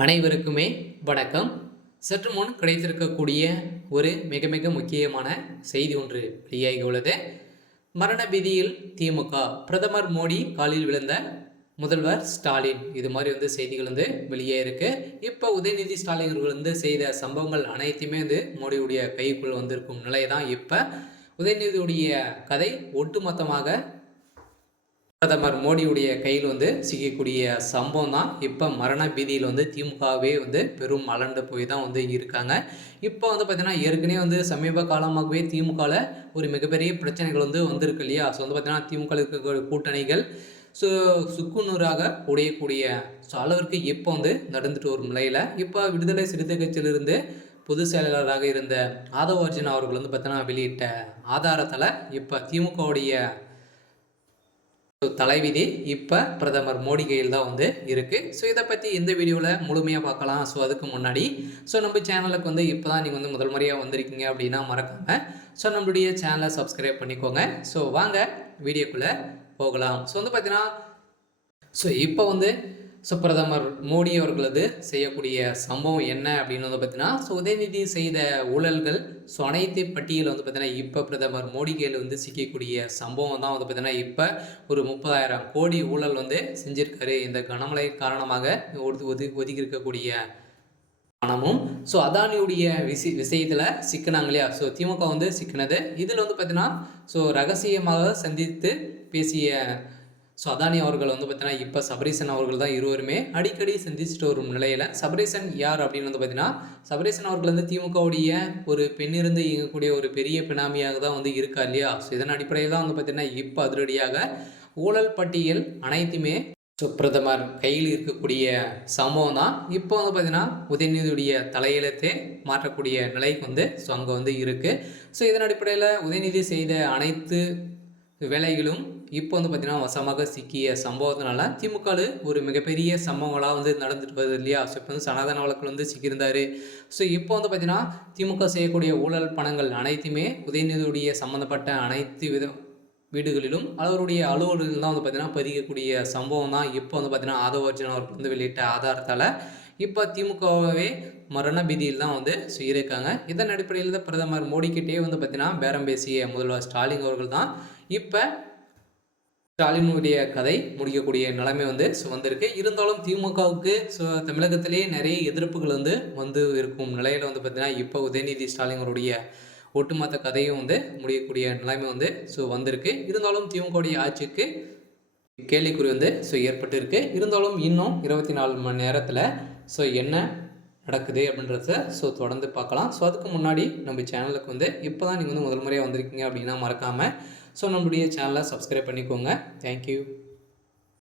அனைவருக்குமே வணக்கம். சற்று முன் கிடைத்திருக்கக்கூடிய ஒரு மிக மிக முக்கியமான செய்தி ஒன்று வெளியாகி உள்ளது. மரண பீதியில் திமுக, பிரதமர் மோடி காலில் விழுந்த முதல்வர் ஸ்டாலின், இது மாதிரி செய்திகள் வெளியே இருக்கு. இப்போ உதயநிதி ஸ்டாலின் அவர்கள் செய்த சம்பவங்கள் அனைத்துமே மோடியுடைய கைக்குள் வந்திருக்கும் நிலை தான். இப்போ உதயநிதியுடைய கதை ஒட்டுமொத்தமாக பிரதமர் மோடியுடைய கையில் சிக்கக்கூடிய சம்பவம் தான். இப்போ மரண பீதியில் திமுகவே பெரும் மலண்டு போய் தான் இருக்காங்க. இப்போ பார்த்தீங்கன்னா ஏற்கனவே சமீப காலமாகவே திமுகவில் ஒரு மிகப்பெரிய பிரச்சனைகள் வந்திருக்கு இல்லையா. ஸோ பார்த்தீங்கன்னா திமுக இருக்கக்கூடிய கூட்டணிகள் சுக்குநூறாக உடையக்கூடிய அளவிற்கு இப்போ நடந்துட்டு வரும் நிலையில் இப்போ விடுதலை சிறுத்தை கட்சியிலிருந்து பொதுச் செயலாளராக இருந்த ஆதவ அர்ஜுனா அவர்கள் பார்த்தீங்கன்னா வெளியிட்ட ஆதாரத்தில் இப்போ திமுகவுடைய தலைவிதி இப்போ பிரதமர் மோடி கையில் தான் இருக்குது. ஸோ இதை பற்றி இந்த வீடியோவில் முழுமையாக பார்க்கலாம். ஸோ அதுக்கு முன்னாடி நம்ம சேனலுக்கு இப்போ தான் நீங்கள் முதல் முறையாக வந்திருக்கீங்க அப்படின்னா மறக்காமல் நம்மளுடைய சேனலை சப்ஸ்கிரைப் பண்ணிக்கோங்க. ஸோ வாங்க வீடியோக்குள்ளே போகலாம். ஸோ பார்த்தீங்கன்னா இப்போ பிரதமர் மோடி அவர்களது செய்யக்கூடிய சம்பவம் என்ன அப்படின்னு பார்த்தீங்கன்னா உதயநிதி செய்த ஊழல்கள் அனைத்து பட்டியல் பார்த்தீங்கன்னா இப்போ பிரதமர் மோடி கையில் சிக்கக்கூடிய சம்பவம் தான் பார்த்தீங்கன்னா இப்போ ஒரு 30,000 கோடி ஊழல் செஞ்சிருக்காரு. இந்த கனமழை காரணமாக ஒதுக்கி இருக்கக்கூடிய பணமும் அதானியுடைய விஷயத்தில் சிக்கினாங்க இல்லையா. திமுக சிக்கினது இதில் பார்த்தீங்கன்னா ரகசியமாக சந்தித்து பேசிய அதானி அவர்கள் பார்த்தீங்கன்னா இப்போ சபரீசன் அவர்கள் தான் இருவருமே அடிக்கடி சந்திச்சுட்டு வரும் நிலையில். சபரீசன் யார் அப்படின்னு பார்த்தீங்கன்னா சபரீசன் அவர்கள் திமுகவுடைய ஒரு பெண்ணிருந்து இயங்கக்கூடிய ஒரு பெரிய பினாமியாக தான் இருக்கா இல்லையா. இதன் அடிப்படையில் தான் பார்த்தீங்கன்னா இப்போ அதிரடியாக ஊழல் பட்டியல் அனைத்துமே பிரதமர் கையில் இருக்கக்கூடிய சம்பவம் தான். இப்போ பார்த்தீங்கன்னா உதயநிதியுடைய தலையெழுத்தே மாற்றக்கூடிய நிலைக்கு அங்கே இருக்குது. இதன் அடிப்படையில் உதயநிதி செய்த அனைத்து வேலைகளும் இப்போ பார்த்தீங்கன்னா வசமாக சிக்கிய சம்பவத்தினால திமுக ஒரு மிகப்பெரிய சம்பவங்களாக நடந்துட்டு வருது இல்லையா. இப்போ சனாதன வழக்கில் சிக்கியிருந்தார். இப்போ பார்த்தீங்கன்னா திமுக செய்யக்கூடிய ஊழல் பணங்கள் அனைத்துமே உதயநிதியுடைய சம்மந்தப்பட்ட அனைத்து வீடுகளிலும் அவருடைய அலுவலர்கள் தான் பார்த்தீங்கன்னா பதிக்கக்கூடிய சம்பவம் தான். இப்போ பார்த்தீங்கன்னா ஆதவ அர்ஜுனா அவர்கள் வெளியிட்ட ஆதாரத்தால் இப்போ திமுகவே மரண பீதியில் தான் இருக்காங்க. இதன் அடிப்படையில் தான் பிரதமர் மோடிக்கிட்டே பார்த்தீங்கன்னா பேரம் பேசிய முதல்வர் ஸ்டாலின் அவர்கள் தான் இப்போ ஸ்டாலினுடைய கதை முடிக்கக்கூடிய நிலைமை வந்திருக்கு. இருந்தாலும் திமுகவுக்கு தமிழகத்திலே நிறைய எதிர்ப்புகள் இருக்கும் நிலையில் பார்த்தீங்கன்னா இப்போ உதயநிதி ஸ்டாலினுடைய ஒட்டுமொத்த கதையும் முடியக்கூடிய நிலைமை வந்திருக்கு. இருந்தாலும் திமுகவுடைய ஆட்சிக்கு கேள்விக்குறி ஏற்பட்டு இருக்கு. இருந்தாலும் இன்னும் 24 மணி நேரத்தில் என்ன நடக்குது அப்படின்றத தொடர்ந்து பார்க்கலாம். அதுக்கு முன்னாடி நம்ம சேனலுக்கு இப்போ தான் நீங்கள் முதல் முறையாக வந்திருக்கீங்க அப்படின்னா மறக்காமல் நம்மளுடைய சேனலை சப்ஸ்கிரைப் பண்ணிக்கோங்க. தேங்க்யூ.